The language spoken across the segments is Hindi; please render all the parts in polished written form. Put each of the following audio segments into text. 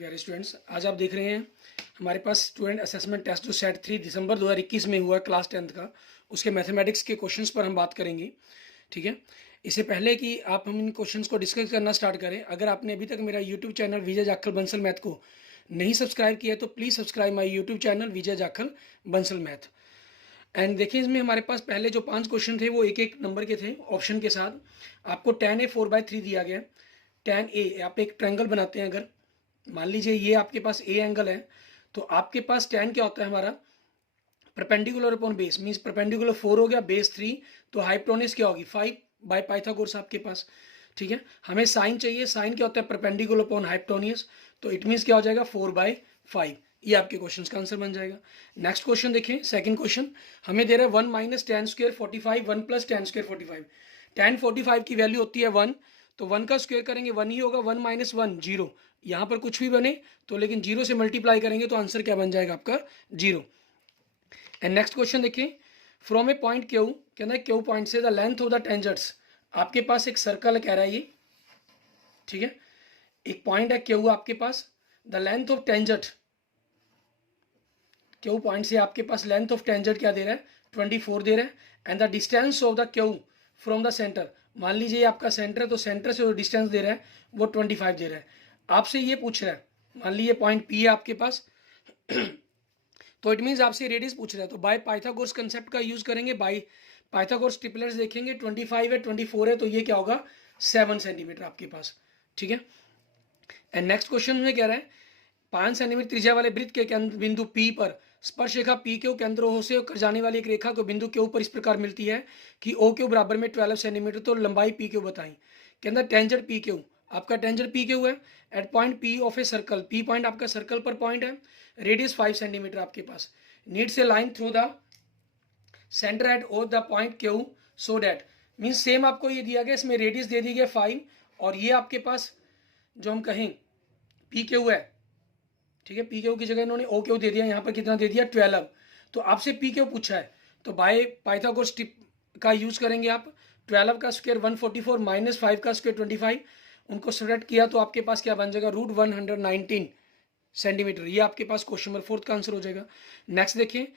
प्यारे स्टूडेंट्स, आज आप देख रहे हैं हमारे पास स्टूडेंट असेसमेंट टेस्ट जो सेट 3 दिसंबर 2021 में हुआ क्लास 10th का, उसके मैथमेटिक्स के क्वेश्चंस पर हम बात करेंगे। ठीक है, इससे पहले कि हम इन क्वेश्चंस को डिस्कस करना स्टार्ट करें, अगर आपने अभी तक मेरा यूट्यूब चैनल विजय जाखल बंसल मैथ को नहीं सब्सक्राइब किया तो please subscribe my YouTube channel Vijay Jakhal Bansal math. And देखिए, इसमें हमारे पास पहले जो 5 क्वेश्चन थे वो एक एक नंबर के थे ऑप्शन के साथ। आपको tan a 4/3 दिया गया। tan a, आप एक ट्रायंगल बनाते हैं, अगर मान लीजिए ये आपके पास ए एंगल है, तो आपके पास tan क्या होता है हमारा, perpendicular upon base, means perpendicular 4 हो गया, बेस 3, तो हाइपोटेन्यूज क्या होगी 5 बाय पाइथागोरस आपके पास। ठीक है, हमें साइन चाहिए, साइन क्या होता है परपेंडिकुलर अपॉन हाइपोटेन्यूज, तो इट मींस क्या हो जाएगा 4/5। ये आपके क्वेश्चन का आंसर बन जाएगा। नेक्स्ट क्वेश्चन देखिए, सेकंड क्वेश्चन हमें दे रहा है 1 minus tan square 45, 1 plus tan square 45। tan 45 की वैल्यू होती है 1, तो 1 का स्क्वायर करेंगे 1 ही होगा, 1 माइनस 1 0, यहाँ पर कुछ भी बने तो, लेकिन 0 से मल्टीप्लाई करेंगे तो आंसर क्या बन जाएगा आपका 0। एंड नेक्स्ट क्वेश्चन देखिए, फ्रॉम ए पॉइंट क्यू, कहना है क्यू पॉइंट से the length of the tangents, आपके पास एक सर्कल कह रहा है ये। ठीक है, एक पॉइंट है क्यू आपके पास, the length of tangent, Q point से आपके पास लेंथ ऑफ टेंजेंट क्या दे रहा है 24 दे रहा है। And the distance of the Q from the centre, मान लीजिए आपका सेंटर है तो सेंटर से जो डिस्टेंस दे रहा है वो 25 दे रहा है। आपसे ये पूछ रहा है, मान लीजिए पॉइंट पी है आपके पास तो इट मीन्स आपसे रेडियस पूछ रहा है, तो बाय पाइथागोरस कंसेप्ट का यूज करेंगे, बाय पाइथागोरस ट्रिपलेट्स देखेंगे, 25 है 24 है, तो ये क्या होगा 7 सेंटीमीटर आपके पास। ठीक है, एंड नेक्स्ट क्वेश्चन में कह रहा है 5 सेंटीमीटर त्रिज्या वाले वृत्त के केंद्र बिंदु P पर स्पर्श रेखा पी क्यू केंद्र O से कर जाने वाली एक रेखा को बिंदु Q पर इस प्रकार मिलती है कि O क्यू बराबर में 12 सेंटीमीटर, तो लंबाई पी क्यू बताएं। के अंदर टेंजेंट पी क्यू, आपका टेंजेंट पी क्यू है at point P of a circle, P point आपका सर्कल पर पॉइंट है, रेडियस 5 सेंटीमीटर आपके पास, needs a line through the centre at O the point Q so that, means same आपको ये दिया गया, इसमें रेडियस दे दी गई 5 और ये आपके पास जो हम कहें पी क्यू है। ठीक है, पी क्यू की जगह इन्होंने ओ क्यू दे दिया, यहाँ पर कितना दे दिया 12, तो आपसे पी क्यू पूछा है, तो बाय पाइथागोरस टिप का यूज करेंगे आप। 12 का स्क्वायर 144 माइनस 5 का स्क्वायर 25, उनको सब्ट्रैक्ट किया तो आपके पास क्या बन जाएगा √119 सेंटीमीटर। ये आपके पास क्वेश्चन नंबर 4 का आंसर हो जाएगा। नेक्स्ट देखिए,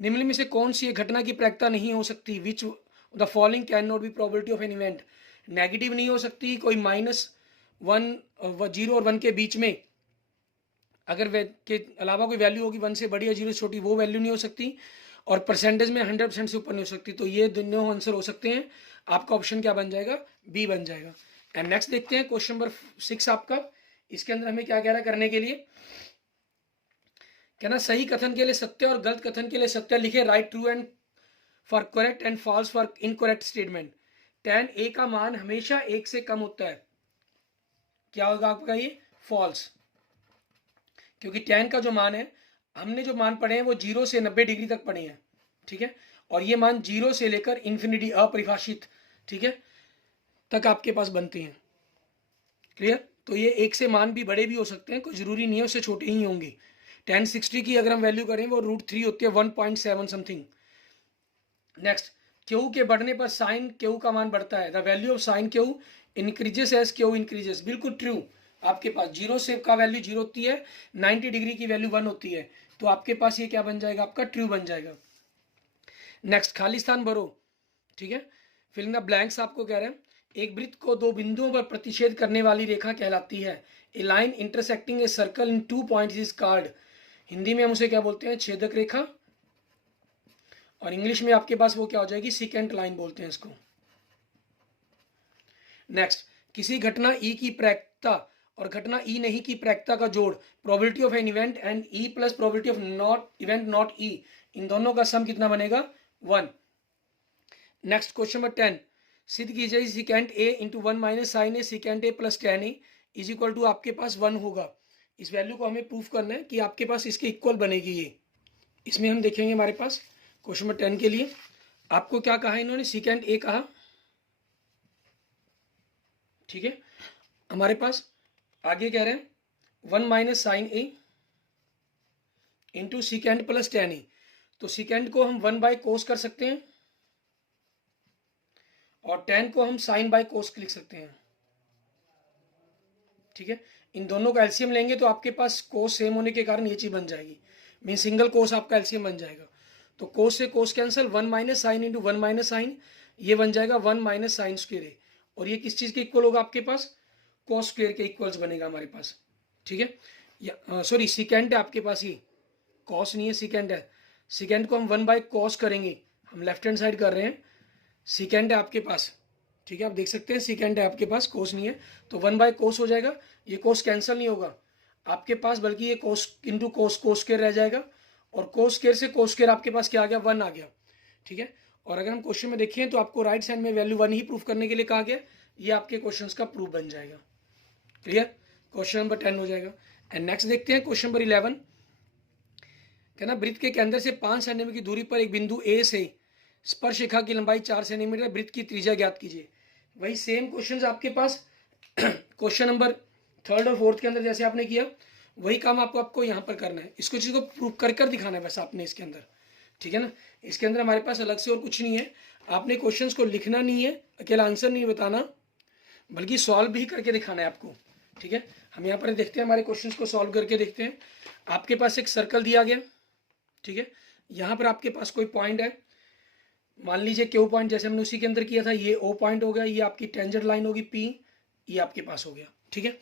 निम्न में से कौन सी एक घटना की प्रायिकता नहीं हो सकती, which the following can not be probability of an event, negative नहीं हो सकती, कोई -1 0 और 1 के बीच में अगर वे के अलावा कोई वैल्यू होगी 1 से बड़ी या 0 से छोटी, वो वैल्यू नहीं हो सकती, और परसेंटेज में 100% से ऊपर नहीं हो सकती, तो ये दोनों आंसर हो सकते हैं। आपका ऑप्शन क्या बन जाएगा बी बन जाएगा। एंड नेक्स्ट देखते हैं क्वेश्चन नंबर 6 आपका, इसके अंदर हमें क्या कह रहा है करने के लिए, कहना सही कथन के लिए सत्य और गलत कथन के लिए सत्य लिखे, write true and for correct and false for incorrect statement. tan a का मान हमेशा 1 से कम होता है, क्या होगा आपका ये फॉल्स, क्योंकि tan का जो मान है, हमने जो मान पढ़े हैं वो 0 से 90 डिग्री तक पढ़े हैं। ठीक है, और ये मान 0 से लेकर इन्फिनिटी अपरिभाषित, ठीक है, तक आपके पास बनते हैं। क्लियर, तो ये 1 से मान भी बड़े भी हो सकते हैं, कोई जरूरी नहीं है उससे छोटे ही होंगे। tan 60 की अगर हम वैल्यू करें वो √3 होती है, 1.7 समथिंग। नेक्स्ट, क्यू के बढ़ने पर साइन क्यू का मान बढ़ता है, the value of sine q increases as q increases, बिल्कुल ट्रू। आपके पास 0 से का वैल्यू 0 होती है, 90 डिग्री की वैल्यू 1 होती है, तो आपके पास ये क्या बन जाएगा आपका ट्रू बन जाएगा। नेक्स्ट, खाली स्थान भरो। ठीक है, फिलिंग द ब्लैंक्स आपको कह रहे हैं, एक वृत्त को 2 बिंदुओं पर प्रतिच्छेद करने वाली रेखा कहलाती है, a line intersecting a circle in 2 points is called, Hindi में हम उसे क्या बोलते हैं छेदक रेखा, और इंग्लिश में आपके पास वो क्या हो जाएगी सीकेंट लाइन बोलते हैं इसको। नेक्स्ट, किसी घटना ई की प्रायिकता और घटना ई नहीं की प्रायिकता का जोड़, probability of an event and E plus probability of not event not E, इन दोनों का सम कितना बनेगा 1। नेक्स्ट क्वेश्चन नंबर 10, सिद्ध कीजिए secant a into 1 minus sine a secant a plus tan a is equal to आपके पास 1 होगा। इस वैल्यू को हमें प्रूफ करना है कि आपके पास इसके इक्वल बनेगी ये। इसमें हम देखेंगे हमारे पास क्वेश्चन नंबर 10 के लिए आपको क्या कहा इन्होंने, सिकेंट ए कहा। ठीक है, हमारे पास आगे कह रहे हैं 1 माइनस साइन ए इंटू सिकेंट प्लस tan ए, तो सिकेंट को हम 1 बाय कोस कर सकते हैं और tan को हम साइन बाय कोस लिख सकते हैं। ठीक है, इन दोनों का एलसीएम लेंगे तो आपके पास कोस सेम होने के कारण ये चीज़ बन जाएगी, मीन सिंगल कोस आपका एलसीएम बन जाएगा। तो कोस से cos cancel, 1 minus sine into 1 minus sine, ये बन जाएगा 1 माइनस साइन स्क्वेयर ए, और ये किस चीज़ के इक्वल होगा आपके पास, कॉस स्क्वेयर के इक्वल्स बनेगा हमारे पास, ठीक है। या सॉरी सिकेंड है आपके पास, ये कॉस नहीं है सिकेंड है, सिकेंड को हम 1 बाय कॉस करेंगे, हम लेफ्ट हैंड साइड कर रहे हैं, सिकेंड है आपके पास, ठीक है, आप देख सकते हैं सिकेंड है आपके पास, कोस नहीं है, तो 1 बाय कोस हो जाएगा, ये कोस कैंसिल नहीं होगा आपके पास, बल्कि ये कोस इंटू कोस, कोस स्क्वेयर रह जाएगा, और कोस स्क्वेयर से कोस स्क्वेयर आपके पास क्या आ गया, 1 आ गया, ठीक है। और अगर हम क्वेश्चन में देखें तो आपको राइट साइड में वैल्यू 1 ही प्रूफ करने के लिए कहा गया, ये आपके क्वेश्चन का प्रूफ बन जाएगा। क्लियर, क्वेश्चन नंबर 10 हो जाएगा। एंड नेक्स्ट देखते हैं क्वेश्चन नंबर 11, कहना वृत्त के केंद्र से 5 सेंटीमीटर की दूरी पर एक बिंदु ए से स्पर्शरेखा की लंबाई 4 सेंटीमीटर, वृत्त की त्रिज्या ज्ञात कीजिए। वही सेम क्वेश्चन आपके पास क्वेश्चन नंबर 3 और 4 के अंदर जैसे आपने किया, वही काम आपको यहाँ पर करना है, इसको चीज़ को प्रूफ कर दिखाना है बस आपने इसके अंदर, ठीक है ना। इसके अंदर हमारे पास अलग से और कुछ नहीं है, आपने क्वेश्चंस को लिखना नहीं है, अकेला आंसर नहीं बताना, बल्कि सॉल्व भी करके दिखाना है आपको, ठीक है। हम यहाँ पर देखते हैं, हमारे क्वेश्चंस को सॉल्व करके देखते हैं। आपके पास एक सर्कल दिया गया, ठीक है, यहाँ पर आपके पास कोई पॉइंट है, मान लीजिए क्यू पॉइंट, जैसे हमने उसी के अंदर किया था, ये ओ पॉइंट हो गया, ये आपकी टेंजेंट लाइन होगी पी, ये आपके पास हो गया, ठीक है।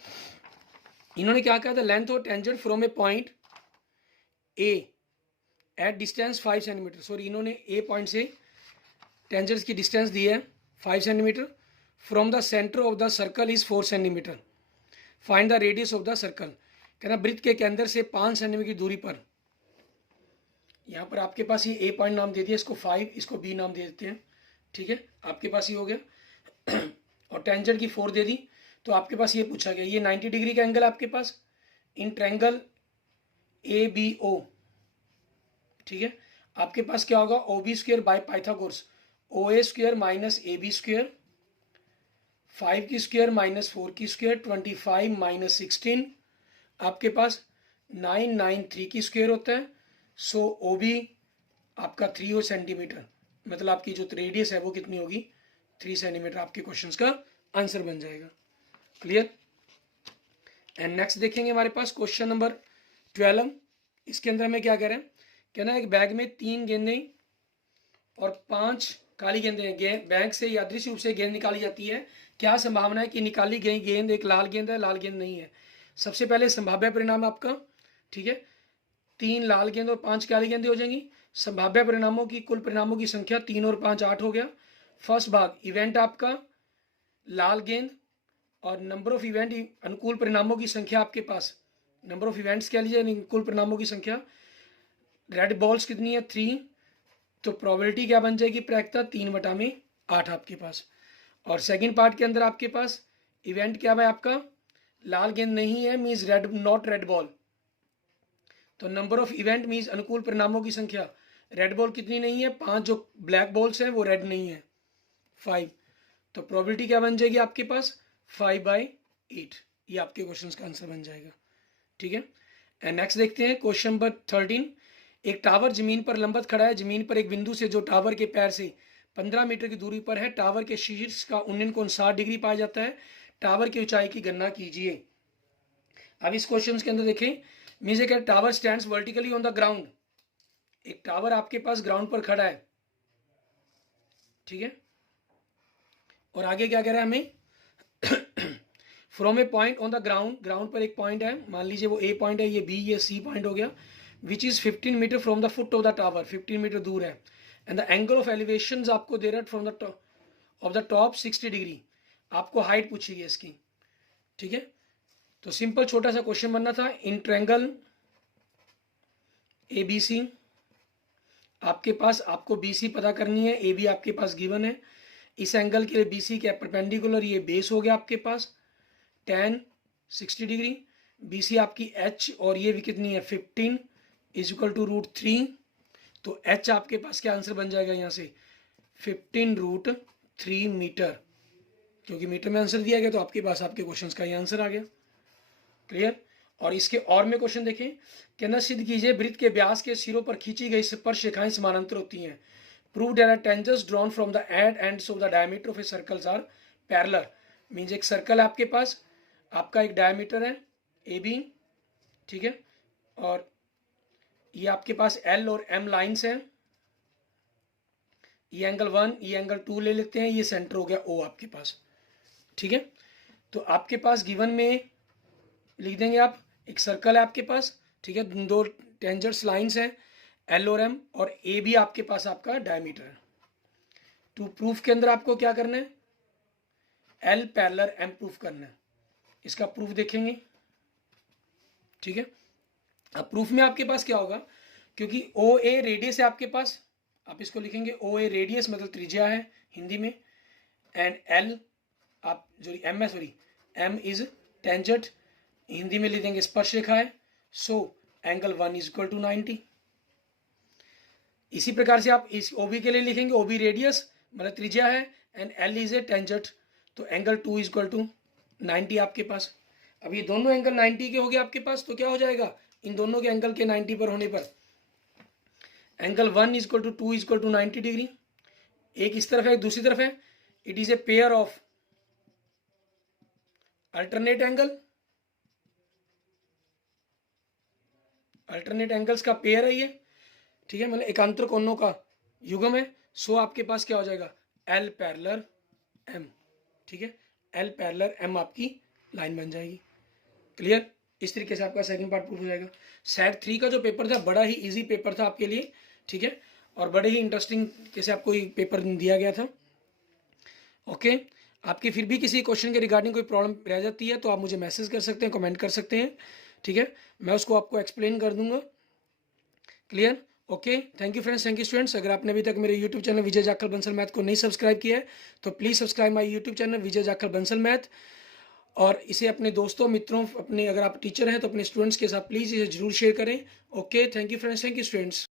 इन्होंने क्या कहा था, लेंथ और tangent from A point A at distance 5 centimetre, sorry इन्होंने ए पॉइंट से टेंजेंट्स की डिस्टेंस दी है 5 centimetre, from the centre of the circle is 4 centimetre, find the radius of the circle. कहना वृत्त के केंद्र से 5 सेंटीमीटर की दूरी पर, यहाँ पर आपके पास ये ए पॉइंट नाम दे दिया, इसको 5, इसको बी नाम दे देते हैं, ठीक है, आपके पास ये हो गया और टेंजेंट की 4 दे दी, तो आपके पास ये पूछा गया, ये 90 डिग्री का एंगल आपके पास in triangle A B O, ठीक है। आपके पास क्या होगा, O B square by Pythagoras, O A square minus A B square, 5 की स्क्वेयर माइनस 4 की स्क्वेयर, 25 माइनस 16, आपके पास 993 की स्क्वेयर होता है, सो ओ बी आपका 3 सेंटीमीटर, मतलब आपकी जो रेडियस है वो कितनी होगी, 3 सेंटीमीटर, आपके क्वेश्चंस का आंसर बन जाएगा। क्लियर। एंड नेक्स्ट देखेंगे हमारे पास क्वेश्चन नंबर 12, इसके अंदर हमें क्या कह रहे हैं, कहना एक बैग में 3 गेंदें और 5 काली गेंदें हैं, बैग से यादृच्छिक रूप से गेंद निकाली जाती है, क्या संभावना है कि निकाली गई गेंद एक लाल गेंद है, लाल गेंद नहीं है। सबसे पहले संभाव्य परिणाम आपका, ठीक है, 3 लाल गेंद और 5 काली गेंदें हो जाएंगी, संभाव्य परिणामों की कुल परिणामों की संख्या 3 और 5 8 हो गया। फर्स्ट भाग इवेंट आपका लाल गेंद, और नंबर ऑफ इवेंट अनुकूल परिणामों की संख्या आपके पास, नंबर ऑफ इवेंट्स कह लीजिए, अनुकूल परिणामों की संख्या, रेड बॉल्स कितनी है 3, तो प्रोबेबिलिटी क्या बन जाएगी, प्रायिकता 3/8 आपके पास। और सेकंड पार्ट के अंदर आपके पास इवेंट क्या है आपका, लाल गेंद नहीं है, means red, not red ball, तो नंबर ऑफ इवेंट मीन्स अनुकूल परिणामों की संख्या, रेड बॉल कितनी नहीं है 5, जो ब्लैक बॉल्स हैं वो रेड नहीं है 5, तो प्रोबेबिलिटी क्या बन जाएगी आपके पास 5/8, ये आपके क्वेश्चन का आंसर बन जाएगा, ठीक है। एंड नेक्स्ट देखते हैं क्वेश्चन नंबर 13, एक टावर जमीन पर लंबवत खड़ा है, जमीन पर एक बिंदु से जो टावर के पैर से 15 मीटर की दूरी पर है, टावर के शीर्ष का उन्नयन कोण 60 डिग्री पाया जाता है, टावर की ऊंचाई की गणना कीजिए। अब इस क्वेश्चन के अंदर देखें, मीन्स एक tower stands vertically on the ground, एक टावर आपके पास ग्राउंड पर खड़ा है, ठीक है, और आगे क्या कह रहा है हमें, from A point on the ground, ground पर एक पॉइंट है, मान लीजिए वो ए पॉइंट है, ये बी, ये सी पॉइंट हो गया, which is 15 metre from the foot of the tower, 15 metre दूर है, and the angle of elevation आपको दे रहा है from the top of the top 60 degree, आपको हाइट पूछी गई इसकी, ठीक है। तो सिंपल छोटा सा क्वेश्चन बनना था, in triangle A B C, आपके पास आपको बी सी पता करनी है, ए बी आपके पास गिवन है, इस एंगल के लिए बी सी के परपेंडिकुलर ये बेस हो गया आपके पास tan 60 डिग्री, बी सी आपकी एच और ये भी कितनी है 15 इज इक्वल टू √3, तो एच आपके पास क्या आंसर बन जाएगा यहाँ से 15√3 मीटर, क्योंकि मीटर में आंसर दिया गया तो आपके पास आपके क्वेश्चन का ये आंसर आ गया। क्लियर। और इसके और में क्वेश्चन देखें, कहना सिद्ध कीजिए वृत्त के व्यास के सिरों पर खींची गई स्पर्शरेखाएं समानांतर होती हैं, prove that tangents drawn from the ends of the diameter of a circles are parallel, means एक सर्कल है आपके पास, आपका एक डायमीटर है ए बी, ठीक है। और ये आपके पास एल और एम लाइन्स हैं, ये एंगल 1, ये एंगल 2 ले लेते हैं, ये सेंटर हो गया ओ आपके पास, ठीक है। तो आपके पास गिवन में लिख देंगे आप, एक सर्कल है आपके पास, ठीक है, 2 टेंजेंट्स लाइन्स हैं एल और एम, और ए भी आपके पास आपका डायमीटर है। तो प्रूफ के अंदर आपको क्या करना है, एल पैरेलल एम प्रूफ करना है। इसका प्रूफ देखेंगे, ठीक है। अब प्रूफ में आपके पास क्या होगा, क्योंकि ओ ए रेडियस है आपके पास, आप इसको लिखेंगे ओ ए रेडियस मतलब त्रिज्या है हिंदी में, एंड एल आप जो एम है, sorry M is tangent, Hindi में लिख देंगे स्पर्श रेखा है। So angle 1 is equal to 90। इसी प्रकार से आप इस ओबी के लिए लिखेंगे, ओबी रेडियस मतलब त्रिज्या है, and L is a tangent, तो एंगल 2 इज इक्वल टू 90 आपके पास। अब ये दोनों एंगल 90 के हो गए आपके पास, तो क्या हो जाएगा, इन दोनों के एंगल के 90 पर होने पर angle 1 is equal to 2 is equal to 90 degree. एक इस तरफ है, एक दूसरी तरफ है, it is a pair of alternate angle, alternate angles का पेयर है ये, ठीक है, मतलब एकांतर कोणों का युग्म है। सो आपके पास क्या हो जाएगा, एल पैरेलल एम, ठीक है, एल पैरेलल एम आपकी लाइन बन जाएगी। क्लियर, इस तरीके से आपका सेकंड पार्ट प्रूफ हो जाएगा। सेट 3 का जो पेपर था बड़ा ही इजी पेपर था आपके लिए, ठीक है, और बड़े ही इंटरेस्टिंग कैसे आपको ये पेपर दिया गया था। ओके, आपके फिर भी किसी क्वेश्चन के रिगार्डिंग कोई प्रॉब्लम रह जाती है तो आप मुझे मैसेज कर सकते हैं, कमेंट कर सकते हैं, ठीक है, मैं उसको आपको एक्सप्लेन कर दूंगा। Clear, okay, thank you friends, thank you students. अगर आपने अभी तक मेरे यूट्यूब चैनल विजय जाखल बंसल मैथ को नहीं सब्सक्राइब किया है तो please subscribe my YouTube channel Vijay Jakhal Bansal math, और इसे अपने दोस्तों मित्रों, अपने अगर आप टीचर हैं तो अपने स्टूडेंट्स के साथ प्लीज़ इसे जरूर शेयर करें। Okay, thank you friends, thank you students.